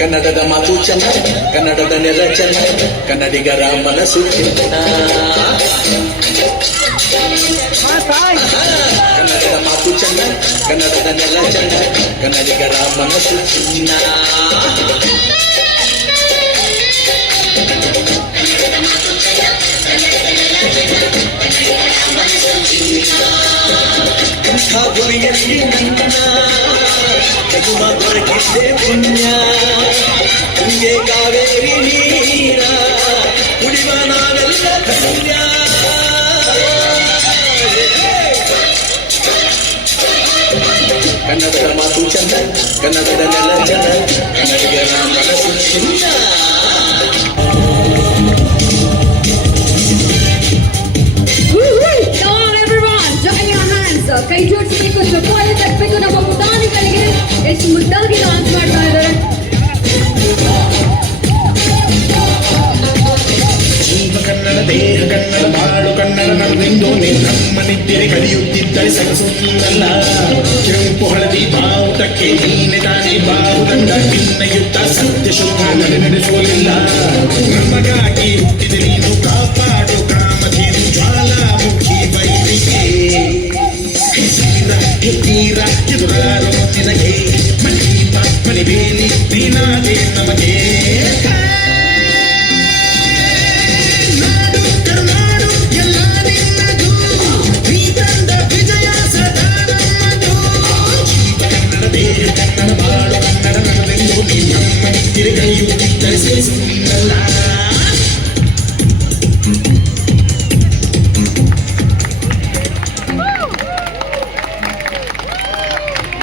ಕನ್ನಡದ ಮಾತು ಚೆನ್ನ, ಕನ್ನಡದ ನೆಲ ಚೆನ್ನ, ಕನ್ನಡಿಗರ ಮನಸ್ಸು ಚೆನ್ನ. ಕನ್ನಡದ ಮಾತು ಚೆನ್ನ, ಕನ್ನಡದ ನೆಲ ಚೆನ್ನ, ಕನ್ನಡಿಗರ ಮನಸ್ಸು ಚಿನ್ನ. ಇಂಥ ಗುರಿಯಲ್ಲಿ ನನ್ನ ಜಗುಮ ದೊರಕಿದೆ ಪುಣ್ಯ. ಹಂಗೆ ಕಾವೇರಿ ನೀರ ಕುಡಿವ ನಾವೆಲ್ಲ ಧನ್ಯ. ಕನ್ನಡದ ಮಾತು ಚಂದ, ಕನ್ನಡದ ನೆಲ ಚಂದ, ಕನ್ನಡಿಗರ ಮನಸ್ಸು ಚಿನ್ನ. ಕೈ ಜೋಡಿಸಬೇಕು, ಚಪ್ಪಾಳೆ ತಟ್ಟಬೇಕು. ನಮ್ಮ ಮುದಾನಿಗಳಿಗೆ ಎಷ್ಟು ಮುದ್ದಾಗಿ ಡಾನ್ಸ್ ಮಾಡ್ತಾ ಇದ್ದಾರೆ. ಜೀವ ಕನ್ನಡ, ದೇಹ ಕನ್ನಡ, ಬಾಳು ಕನ್ನಡ ನಮ್ಮೆಂದು ನಿನ್ನಮ್ಮನಿದ್ದರೆ ಕಲಿಯುತ್ತಿದ್ದರೆ ಸರಸುತ್ತಲ್ಲ. ಕೆಂಪು ಹಳದಿ ಬಾವುಟಕ್ಕೆ ನೀನೆ ತಾನೇ ಬಾವುದಂಡ. ನಿನ್ನಯುತ್ತ ಸತ್ಯ ಶುದ್ಧ ನಡೆಸುವಲಿಲ್ಲ. ನಮಗಾಗಿ ಹುಟ್ಟಿದ ನೀನು ಕಾಪಾಡು ಕಾಮಧೇನು ಜ್ವಾಲಾಮುಖಿ ಬೈರಿಗೆ. ತೀರ ಎದುರಾರೋ ನಿನಗೆ ಮನೀಪ ಮನಿಬೇಲಿ ನೀನಾದೆ ನಮಗೆ. ನಾಡು ಕರುನಾಡು ಎಲ್ಲ ನಿನ್ನದು, ನೀ ತಂದ ವಿಜಯ ಸದಾ ನಮ್ಮದು. ಜೀವ ಕನ್ನಡ, ದೇಹ ಕನ್ನಡ, ಬಾಳು ಕನ್ನಡ ನನ್ನದೆಂದು ನೀ ನಮ್ಮ ನಿತ್ತಿರೆ ಕೈಯುತ್ತಿದ್ದರೆ ಸೇರಿಸು.